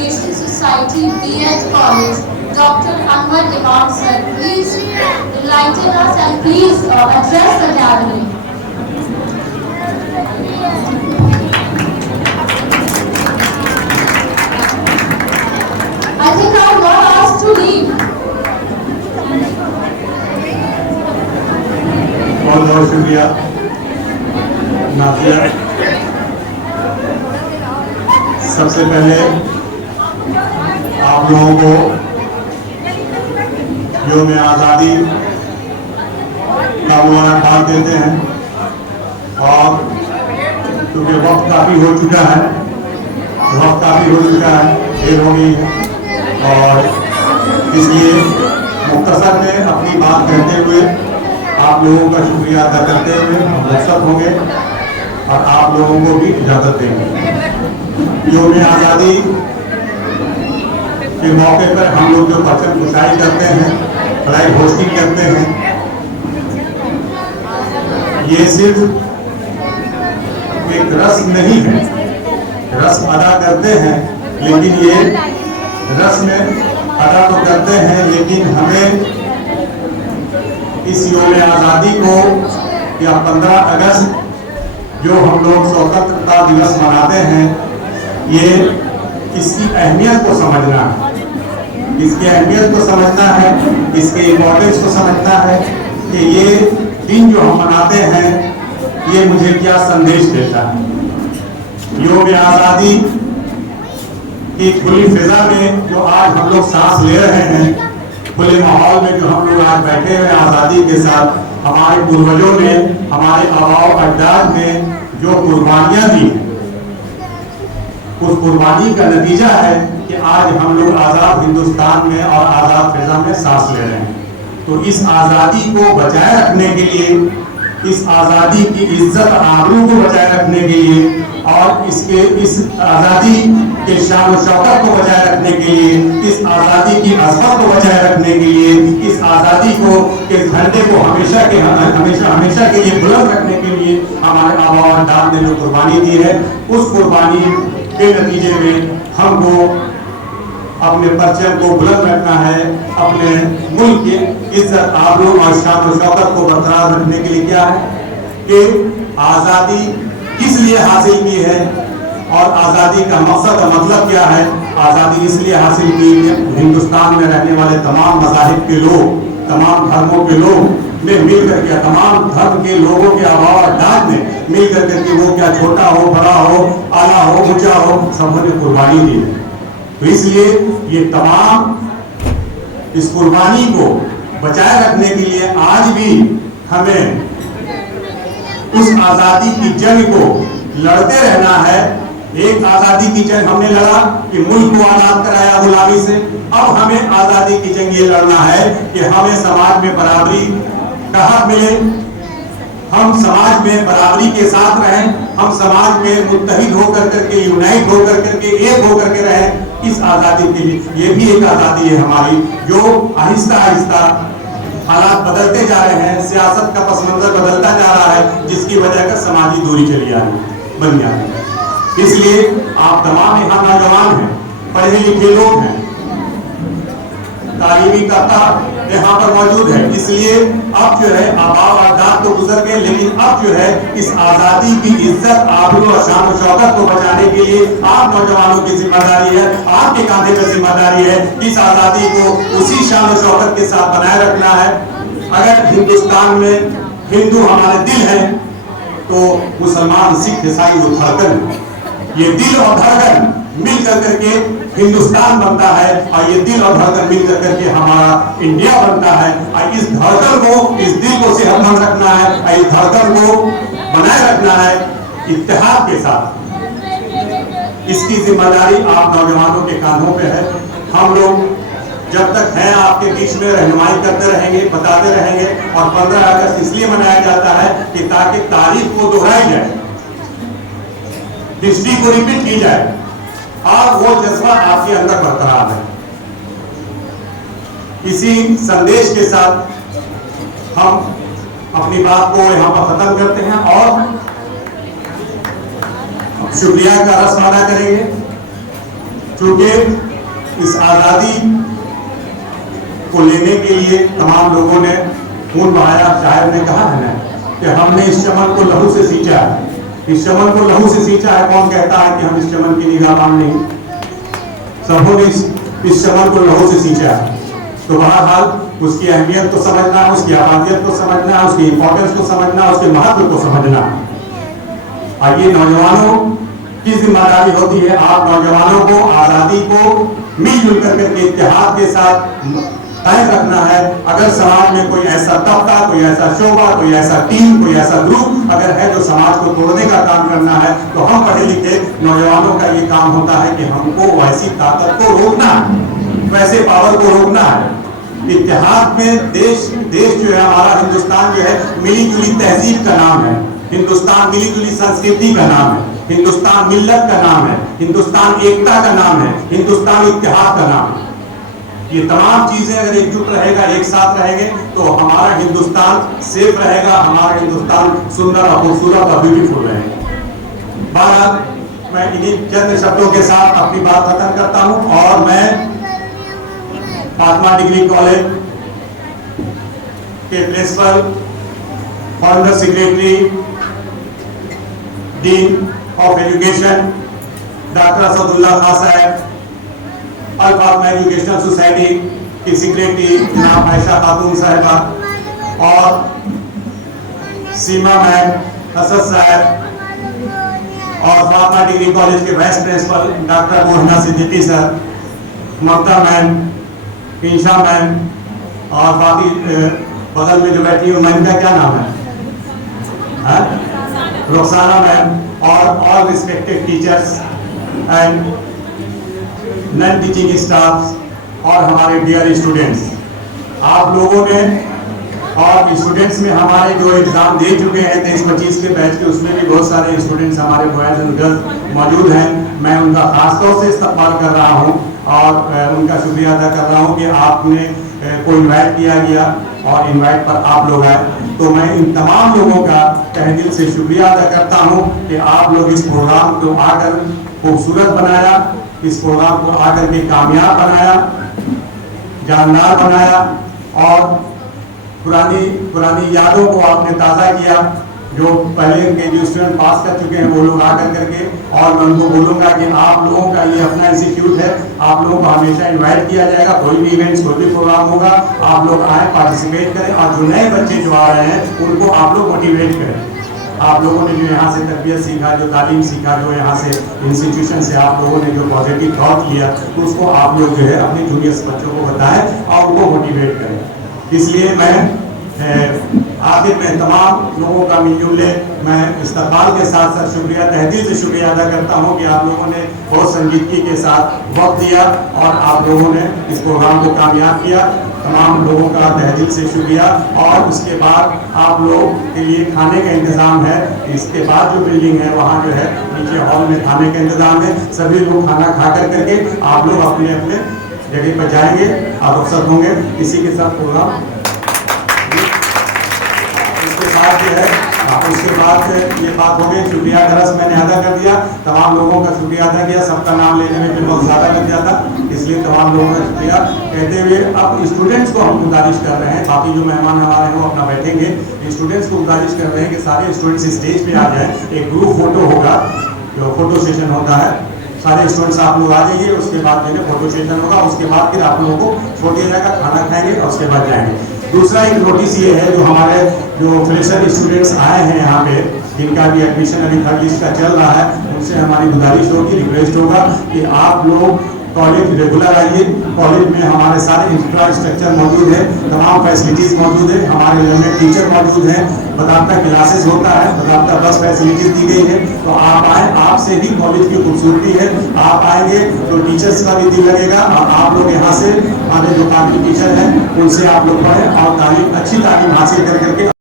Education Society, BH College, Dr. Anwar Imam sir, please enlighten us and please address the gathering. I think I was asked to leave. बहुत बहुत शुक्रिया नाज़िया। सबसे पहले आप लोगों को यौम आज़ादी का मुबारकबाद देते हैं और क्योंकि वक्त काफ़ी हो चुका है, देर हो गई है और इसलिए मुख्तसर में अपनी बात कहते हुए आप लोगों का शुक्रिया अदा करते हुए हम रुखसत होंगे और आप लोगों को भी इजाज़त देंगे। यौम आज़ादी के मौके पर हम लोग जो परचम कुशाई करते हैं, फ्लैग होस्टिंग करते हैं, ये सिर्फ एक रस्म नहीं है। रस्म अदा करते हैं लेकिन ये रस्म अदा तो करते हैं लेकिन हमें इस यौम आज़ादी को या 15 अगस्त जो हम लोग स्वतंत्रता दिवस मनाते हैं, ये इसकी अहमियत को समझना है, इसकी अहमियत को समझना है, इसके इम्पोर्टेंस को समझना है कि ये दिन जो हम मनाते हैं ये मुझे क्या संदेश देता है। यौम आज़ादी की खुली फिजा में जो आज हम लोग सांस ले रहे हैं, खुले माहौल में जो हम लोग आज बैठे हुए आज़ादी के साथ, हमारे पूर्वजों ने, हमारे आबाओ अजदाद ने जो कुर्बानियां दी, उस कुर्बानी का नतीजा है कि आज हम लोग आज़ाद हिंदुस्तान में और आज़ाद फिजा में सांस ले रहे हैं। तो इस आज़ादी को बचाए रखने के लिए, इस आज़ादी की इज्जत आबरू को बचाए रखने के लिए और इस आज़ादी के शान और शौकत को बचाए रखने के लिए, इस आज़ादी की अज़मत को बचाए रखने के लिए, इस आज़ादी को के झंडे को हमेशा के लिए बुलंद रखने के लिए हमारे आबाओ अजदाद ने जो कुर्बानी दी है, उस कुर्बानी के नतीजे में हमको अपने परचम को बुलंद रखना है, अपने मुल्क की इज्जत आबरू और शान और शौकत को बरकरार रखने के लिए क्या है कि आज़ादी किस लिए हासिल की है और आज़ादी का मकसद और मतलब क्या है। आज़ादी इसलिए हासिल की कि हिंदुस्तान में रहने वाले तमाम मज़ाहिब के लोग, तमाम धर्मों के लोग ने मिल करके, तमाम धर्म के लोगों के आबाओ अजदाद ने मिल करके, वो क्या छोटा हो, बड़ा हो, आला हो, ऊंचा हो, सबों ने कुर्बानी दी है। तो इसलिए ये तमाम इस कुर्बानी को बचाए रखने के लिए आज भी हमें उस आज़ादी की जंग को लड़ते रहना है। एक आज़ादी की जंग हमने लड़ा कि मुल्क को आज़ाद कराया गुलामी से, अब हमें आज़ादी की जंग ये लड़ना है कि हमें समाज में बराबरी का हक मिले, हम समाज में बराबरी के साथ रहें, हम समाज में मुत्तहिद होकर करके, यूनाइट होकर करके, एक होकर के रहें। इस आज़ादी के लिए ये भी एक आज़ादी है हमारी, जो आहिस्ता आहिस्ता हालात बदलते जा रहे हैं, सियासत का पस मंजर बदलता जा रहा है, जिसकी वजह कर समाजी दूरी चली आ रही बन जाती है। इसलिए आप तमाम यहाँ नौजवान हैं, पढ़े लिखे लोग हैं, तालीमी तबका यहाँ पर मौजूद है, इसलिए अब जो है आबाओ अजदाद तो गुजर गए, लेकिन अब जो है इस आज़ादी की इज्जत आबरू और शान और शौकत को बचाने के लिए आप नौजवानों की जिम्मेदारी है, आपके कांधे पर जिम्मेदारी है। इस आज़ादी को उसी शान और शौकत के साथ बनाए रखना है। अगर हिंदुस्तान में हिंदू हमारे दिल है तो मुसलमान, सिख, ईसाई वो धड़कन है। ये दिल और धड़कन मिल करके हिंदुस्तान बनता है और ये दिल और धड़कन मिल करके हमारा इंडिया बनता है। और इस धड़कन को, इस दिल को सेहतमंद रखना है और इस धड़कन को बनाए रखना है इत्तेहाद के साथ। इसकी जिम्मेदारी आप नौजवानों के कांधों पे है। हम लोग जब तक हैं आपके बीच में रहनुमाई करते रहेंगे, बताते रहेंगे। और 15 अगस्त इसलिए मनाया जाता है कि ताकि तारीख को दोहराई जाए, हिस्ट्री को रिपीट की जाए और वो जज्बा आपके अंदर बरकरार है। इसी संदेश के साथ हम अपनी बात को यहाँ पर खत्म करते हैं और शुक्रिया का रस्म अदा करेंगे। क्योंकि इस आज़ादी को लेने के लिए तमाम लोगों ने खून बहाया। शायर ने कहा है ना कि हमने इस चमन को लहू से सींचा है। इस चमन को लहू से सींचा है। कौन कहता है कि हम इस चमन की निगाहबान नहीं? सबों ने इस चमन को लहू से सींचा है। तो बहरहाल उसकी अहमियत को समझना, उसकी आबादियत को समझना, उसकी इंपॉर्टेंस को समझना, उसके महत्व को समझना। और ये नौजवानों की जिम्मेदारी होती है। आप नौजवानों को आज़ादी को मिलजुल करके इत्तेहाद के साथ तय रखना है। अगर समाज में कोई ऐसा तबका, कोई ऐसा शोबा, कोई ऐसा टीम, कोई ऐसा ग्रुप अगर है जो समाज को तोड़ने का काम करना है, तो हम पढ़े लिखे नौजवानों का ये काम होता है कि हमको वैसी ताकत को रोकना है, वैसे पावर को रोकना है। इत्तेहाद में देश जो है हमारा, हिंदुस्तान जो है मिली जुली तहजीब का नाम है। हिंदुस्तान मिली जुली संस्कृति का नाम है। हिंदुस्तान मिल्लत का नाम है। हिंदुस्तान एकता का नाम है। हिंदुस्तान इत्तेहाद का नाम है। ये तमाम चीजें अगर एकजुट रहेगा, एक साथ रहेंगे, तो हमारा हिंदुस्तान सेफ रहेगा, हमारा हिंदुस्तान सुंदर और खूबसूरत और ब्यूटीफुल रहेगा। बहरहाल मैं इन्हीं चंद शब्दों के साथ अपनी बात खत्म करता हूं और मैं महात्मा डिग्री कॉलेज के principal, founder secretary, dean of education doctor Asadullah Khan साहब, अल फातिमा एजुकेशनल सोसाइटी की सेक्रेटरी जनाब आयशा खातून साहिबा और सीमा मैम, असद साहब और फातिमा डिग्री कॉलेज के vice principal doctor Mohana Siddiqui sir, Mamta ma'am, Insha ma'am और बाकी बगल में जो बैठी है मैम का क्या नाम है? रोसाना मैम और all respected teachers and non teaching staff और हमारे डियर स्टूडेंट्स, आप लोगों ने और स्टूडेंट्स में हमारे जो एग्जाम दे चुके हैं 23-25 के बैच के, उसमें भी बहुत सारे स्टूडेंट्स हमारे बॉयज एंड गर्ल्स मौजूद हैं। मैं उनका खासतौर से इस्तकबाल कर रहा हूं और उनका शुक्रिया अदा कर रहा हूं कि आपने को इन्वाइट किया गया और इन्वाइट पर आप लोग आए। तो मैं इन तमाम लोगों का तहे दिल से शुक्रिया अदा करता हूं कि आप लोग इस प्रोग्राम को आकर खूबसूरत बनाया, इस प्रोग्राम को आकर के कामयाब बनाया, जानदार बनाया और पुरानी यादों को आपने ताज़ा किया। जो पहले के जो स्टूडेंट पास कर चुके हैं वो लोग आकर करके, और मैं उनको बोलूँगा कि आप लोगों का ये अपना इंस्टीट्यूट है, आप लोगों को हमेशा इनवाइट किया जाएगा। कोई भी इवेंट्स, कोई भी प्रोग्राम होगा, आप लोग आए, पार्टिसिपेट करें और जो नए बच्चे जो आ रहे हैं उनको आप लोग मोटिवेट करें। आप लोगों ने जो यहाँ से तरबियत सीखा, जो तालीम सीखा, जो यहाँ से इंस्टीट्यूशन से आप लोगों ने जो पॉजिटिव थॉट लिया, तो उसको आप लोग जो है अपने जूनियर्स बच्चों को बताएं और उनको मोटिवेट करें। इसलिए मैं आखिर में तमाम लोगों का मिलजुल मैं इस्तकबाल के साथ साथ शुक्रिया, तहदील से शुक्रिया अदा करता हूँ कि आप लोगों ने बहुत संजीदगी के साथ वक्त दिया और आप लोगों ने इस प्रोग्राम को कामयाब किया। तमाम लोगों का तहदील से शुक्रिया। और उसके बाद आप लोगों के लिए खाने का इंतज़ाम है। इसके बाद जो बिल्डिंग है वहाँ जो है नीचे हॉल में खाने का इंतज़ाम है। सभी लोग खाना खा करके आप लोग अपने अपने जगह पर जाएंगे, आप अवसर होंगे। इसी के साथ प्रोग्राम उसके बाद ये बात हो गई, शुक्रिया का रस मैंने अदा कर दिया, तमाम लोगों का शुक्रिया अदा किया। सबका नाम लेने में फिर बहुत ज़्यादा लग जाता, इसलिए तमाम लोगों का शुक्रिया कहते हुए अब स्टूडेंट्स को हम गुजारिश कर रहे हैं, बाकी जो मेहमान हमारे हैं वो अपना बैठेंगे। स्टूडेंट्स को गुजारिश कर रहे हैं कि सारे स्टूडेंट्स स्टेज पे आ जाएं। एक ग्रुप फोटो होगा, जो फोटो सेशन होता है, सारे स्टूडेंट्स आप लोग आ जाइए। उसके बाद जो है फोटो सेशन होगा, उसके बाद फिर आप लोगों को छोड़ दिया जाएगा, खाना खाएंगे और उसके बाद जाएंगे। दूसरा एक नोटिस ये है, जो हमारे जो फ्रेशर स्टूडेंट्स आए हैं यहाँ पे, जिनका भी एडमिशन अभी 3rd लिस्ट का चल रहा है, उनसे हमारी गुजारिश होगी, रिक्वेस्ट होगा कि आप लोग कॉलेज रेगुलर आइए। कॉलेज में हमारे सारे इंफ्रास्ट्रक्चर मौजूद है, तमाम फैसिलिटीज़ मौजूद है, हमारे लर्नर टीचर मौजूद हैं, बाकायदा क्लासेस होता है, बाकायदा बस फैसिलिटीज़ दी गई है। तो आप आए, आपसे ही कॉलेज की खूबसूरती है। आप आएंगे तो टीचर्स का भी दिल लगेगा और आप लोग यहाँ से हमारे जो कानूनी टीचर हैं उनसे आप लोग पढ़ें और तालीम, अच्छी तालीम हासिल कर करके